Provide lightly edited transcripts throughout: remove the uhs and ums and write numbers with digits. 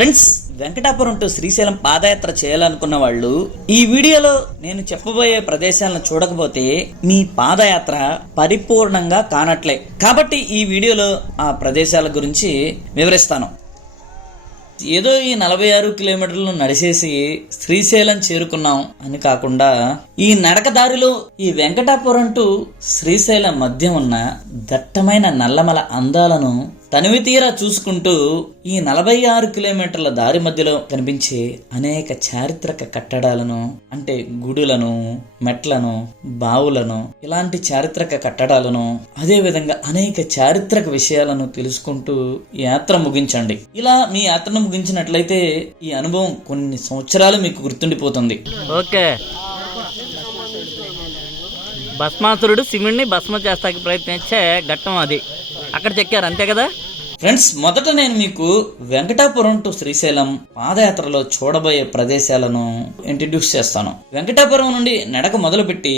Friends, Venkatapuram to Srisailam పాదయాత్ర చేయాలనుకున్న వాళ్ళు ఈ వీడియోలో నేను చెప్పబోయే ప్రదేశాలను చూడకపోతే మీ పాదయాత్ర పరిపూర్ణంగా కానట్లే. కాబట్టి ఈ వీడియోలో ఆ ప్రదేశాల గురించి వివరిస్తాను. ఏదో ఈ 46 కిలోమీటర్లు నడిచేసి శ్రీశైలం చేరుకున్నాం అని కాకుండా ఈ నడకదారిలో ఈ వెంకటాపురం టు శ్రీశైలం మధ్య ఉన్న దట్టమైన నల్లమల అందాలను తనివి తీరా చూసుకుంటూ ఈ 46 కిలోమీటర్ల దారి మధ్యలో కనిపించే అనేక చారిత్రక కట్టడాలను, అంటే గుడులను, మెట్లను, బావులను, ఇలాంటి చారిత్రక కట్టడాలను, అదే విధంగా అనేక చారిత్రక విషయాలను తెలుసుకుంటూ యాత్ర ముగించండి. ఇలా మీ యాత్రను ముగించినట్లయితే ఈ అనుభవం కొన్ని సంవత్సరాలు మీకు గుర్తుండిపోతుంది. ఓకే, భస్మాసురుడు శివుణ్ణి భస్మ చేస్తాకి ప్రయత్నించే ఘట్టం అది అక్కడ చెక్కారు, అంతే కదా ఫ్రెండ్స్? మొదట నేను మీకు వెంకటాపురం టు శ్రీశైలం పాదయాత్రలో చూడబోయే ప్రదేశాలను ఇంట్రడ్యూస్ చేస్తాను. వెంకటాపురం నుండి నడక మొదలుపెట్టి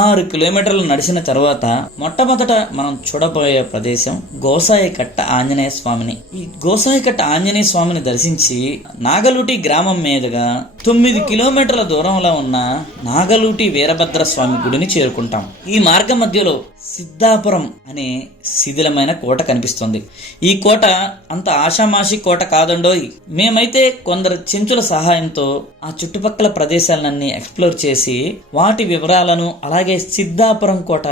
6 కిలోమీటర్లు నడిచిన తర్వాత మొట్టమొదట మనం చూడబోయే ప్రదేశం గోసాయికట్ట ఆంజనేయ స్వామిని. ఈ గోసాయికట్ట ఆంజనేయ స్వామిని దర్శించి నాగలూటి గ్రామం మీదుగా 9 కిలోమీటర్ల దూరంలో ఉన్న నాగలూటి వీరభద్ర స్వామి గుడిని చేరుకుంటాం. ఈ మార్గ మధ్యలో సిద్ధాపురం అనే శిథిలమైన కోట కనిపిస్తుంది. ఈ కోట అంత ఆషామాషి కోట కాదండోయ్. మేమైతే కొందరు చెంచుల సహాయంతో ఆ చుట్టుపక్కల ప్రదేశాలన్నీ ఎక్స్ప్లోర్ చేసి వాటి వివరాలను, అలాగే సిద్ధాపురం కోట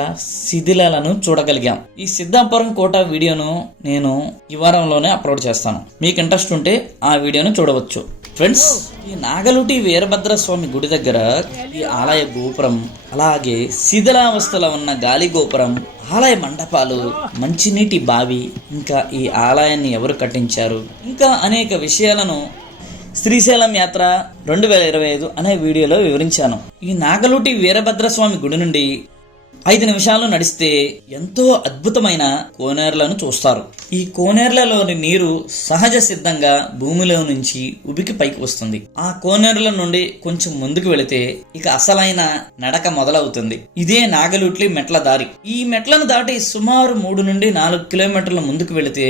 శిథిలాలను చూడగలిగాం. ఈ సిద్ధాపురం కోట వీడియోను నేను ఈ వారంలోనే అప్లోడ్ చేస్తాను. మీకు ఇంట్రెస్ట్ ఉంటే ఆ వీడియోను చూడవచ్చు. ఫ్రెండ్స్, ఈ నాగలూటి వీరభద్ర స్వామి గుడి దగ్గర ఈ ఆలయ గోపురం, అలాగే శిథిలావస్థలో ఉన్న గాలి గోపురం, ఆలయ మండపాలు, మంచినీటి బావి, ఇంకా ఈ ఆలయాన్ని ఎవరు కట్టించారు, ఇంకా అనేక విషయాలను శ్రీశైలం యాత్ర 2025 అనే వీడియోలో వివరించాను. ఈ నాగలూటి వీరభద్ర స్వామి గుడి నుండి 5 నిమిషాలు నడిస్తే ఎంతో అద్భుతమైన కోనేరులను చూస్తారు. ఈ కోనేరులలోని నీరు సహజ సిద్ధంగా భూమిలో నుంచి ఉబికి పైకి వస్తుంది. ఆ కోనేరుల నుండి కొంచెం ముందుకు వెళితే ఇక అసలైన నడక మొదలవుతుంది. ఇదే నాగలూట్లి మెట్ల దారి. ఈ మెట్లను దాటి సుమారు 3 నుండి 4 కిలోమీటర్ల ముందుకు వెళితే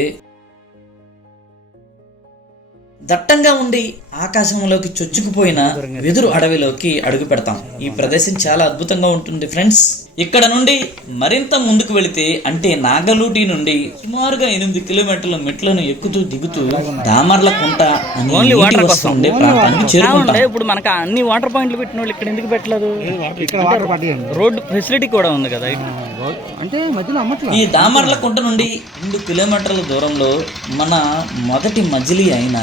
దట్టంగా ఉండి ఆకాశంలోకి చొచ్చుకుపోయిన వెదురు అడవిలోకి అడుగు పెడతాం. ఈ ప్రదేశం చాలా అద్భుతంగా ఉంటుంది ఫ్రెండ్స్. ఇక్కడ నుండి మరింత ముందుకు వెళితే, అంటే నాగలూటి నుండి సుమారుగా 8 కిలోమీటర్ల మెట్లను ఎక్కుతూ దిగుతూ దామర్ల కుంట ఉండే ప్రాంతానికి చేరుకుంటాం. ఇప్పుడు మనకు అన్ని వాటర్ పాయింట్లు పెట్టిన వాళ్ళు ఇక్కడ ఎందుకు పెట్టలేదు? రోడ్ ఫెసిలిటీ కూడా ఉంది కదా. అంటే మధ్యలో ఈ దామర్ల కుంట నుండి 2 కిలోమీటర్ల దూరంలో మన మొదటి మజిలీ అయిన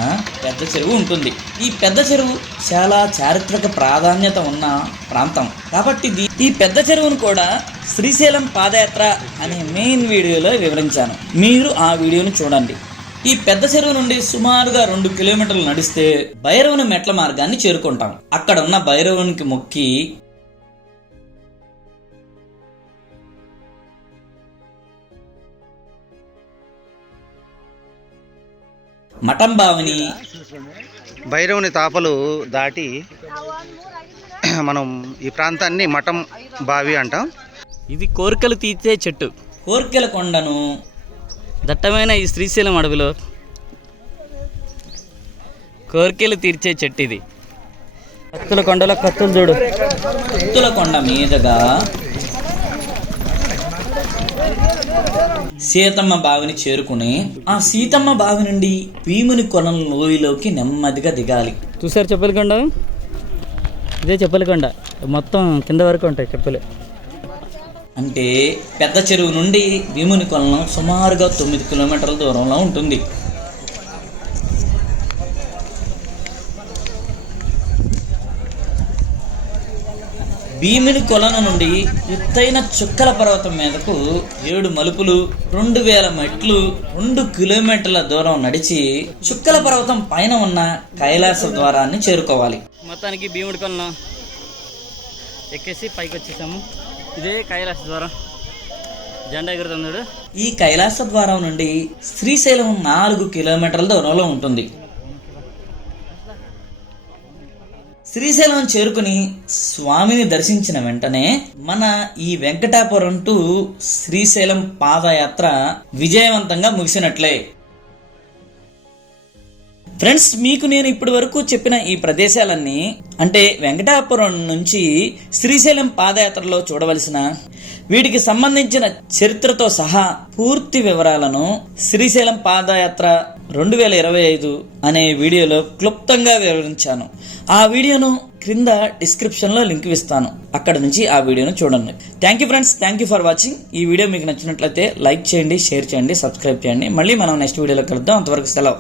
పెద్ద చెరువు ఉంటుంది. ఈ పెద్ద చెరువు చాలా చారిత్రక ప్రాధాన్యత ఉన్న ప్రాంతం కాబట్టి ఈ పెద్ద చెరువును కూడా శ్రీశైలం పాదయాత్ర అనే మెయిన్ వీడియోలో వివరించాను. మీరు ఆ వీడియోను చూడండి. ఈ పెద్ద చెరువు నుండి సుమారుగా 2 కిలోమీటర్లు నడిస్తే భైరవుని మెట్ల మార్గాన్ని చేరుకుంటాం. అక్కడ ఉన్న భైరవునికి మొక్కి మఠం బావిని, భైరవుని తాపలు దాటి మనం ఈ ప్రాంతాన్ని మఠం బావి అంటాం. ఇది కోరికలు తీర్చే చెట్టు. కోర్కెల కొండను, దట్టమైన ఈ శ్రీశైలం అడవిలో కోరికలు తీర్చే చెట్టు ఇది. కత్తుల కొండలో కత్తులు చూడు. కత్తుల కొండ మీదుగా సీతమ్మ బావిని చేరుకుని ఆ సీతమ్మ బావి నుండి భీముని కొనం లోయలోకి నెమ్మదిగా దిగాలి. చూసారు చెప్పలకొండ? ఇదే చెప్పలకొండ, మొత్తం కింద వరకు ఉంటాయి చెప్పులు. అంటే పెద్ద చెరువు నుండి భీముని కొలను సుమారుగా 9 కిలోమీటర్ల దూరంలో ఉంటుంది. భీముని కొలను నుండి ఎత్తైన చుక్కల పర్వతం మీదకు 7 మలుపులు, 2000 మెట్లు, 2 కిలోమీటర్ల దూరం నడిచి చుక్కల పర్వతం పైన ఉన్న కైలాస ద్వారాన్ని చేరుకోవాలి. మొత్తానికి భీముడి కొలను ఎక్కేసి పైకి వచ్చేసాము. ఇదే కైలాస ద్వారం, జెండా ఎగురుతుంది. ఈ కైలాస ద్వారం నుండి శ్రీశైలం 4 కిలోమీటర్ల దూరంలో ఉంటుంది. శ్రీశైలం చేరుకుని స్వామిని దర్శించిన వెంటనే మన ఈ వెంకటాపురం టు శ్రీశైలం పాదయాత్ర విజయవంతంగా ముగిసినట్లే. ఫ్రెండ్స్, మీకు నేను ఇప్పటి వరకు చెప్పిన ఈ ప్రదేశాలన్నీ అంటే వెంకటాపురం నుంచి శ్రీశైలం పాదయాత్రలో చూడవలసిన వీటికి సంబంధించిన చరిత్రతో సహా పూర్తి వివరాలను శ్రీశైలం పాదయాత్ర 2025 అనే వీడియోలో క్లుప్తంగా వివరించాను. ఆ వీడియోను క్రింద డిస్క్రిప్షన్లో లింక్ ఇస్తాను, అక్కడ నుంచి ఆ వీడియోను చూడండి. Thank you friends, thank you for watching. ఈ వీడియో మీకు నచ్చినట్లయితే లైక్ చేయండి, షేర్ చేయండి, సబ్స్క్రైబ్ చేయండి. మళ్ళీ మనం నెక్స్ట్ వీడియోలో కలుద్దాం. అంతవరకు సెలవు.